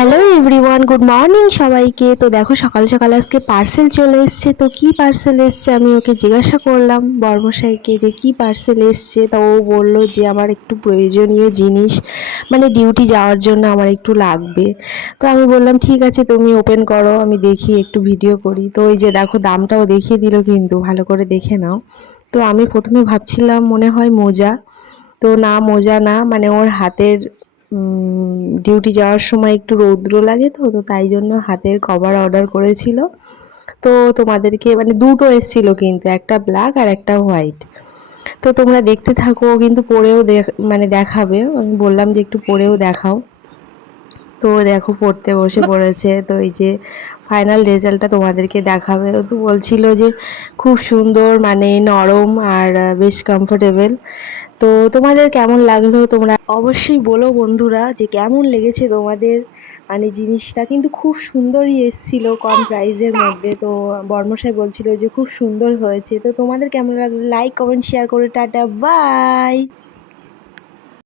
Hello everyone, good morning সবাইকে। তো দেখো সকাল সকাল আজকে পার্সেল চলে এসছে। তো কি পার্সেল এসছে আমি ওকে জিজ্ঞাসা করলাম বর্মশাইকে যে কি পার্সেল এসছে। তো ও বললো যে আমার একটু প্রয়োজনীয় জিনিস, মানে ডিউটি যাওয়ার জন্য আমার একটু লাগবে। তো আমি বললাম ঠিক আছে, তুমি ওপেন করো, আমি দেখি একটু ভিডিও করি। তো ওই যে দেখো দামটাও দেখিয়ে দিল, কিন্তু ভালো করে দেখে নাও। তো আমি প্রথমে ভাবছিলাম মনে হয় মোজা, তো না মোজা না, মানে ওর হাতের ডিউটি যাওয়ার সময় একটু রৌদ্র লাগে, তো তো তাই জন্য হাতের কভার অর্ডার করেছিল। তো তোমাদেরকে মানে দুটো এসেছিল, কিন্তু একটা ব্ল্যাক আর একটা হোয়াইট। তো তোমরা দেখতে থাকো, কিন্তু পরেও মানে দেখাবে। আমি বললাম যে একটু পরেও দেখাও। তো দেখো পড়তে বসে পড়েছে। তো এই যে ফাইনাল রেজাল্টটা তোমাদেরকে দেখাবে। ও তো বলছিল যে খুব সুন্দর, মানে নরম আর বেশ কমফোর্টেবল। তো তোমাদের কেমন লাগলো তোমরা অবশ্যই বলো বন্ধুরা, যে কেমন লেগেছে তোমাদের। মানে জিনিসটা কিন্তু খুব সুন্দরই এসছিল, কম প্রাইসের মধ্যে। তো বর্মশাই বলছিল যে খুব সুন্দর হয়েছে। তো তোমাদের কেমন লাগলো লাইক কমেন্ট শেয়ার করে টাটা বাই।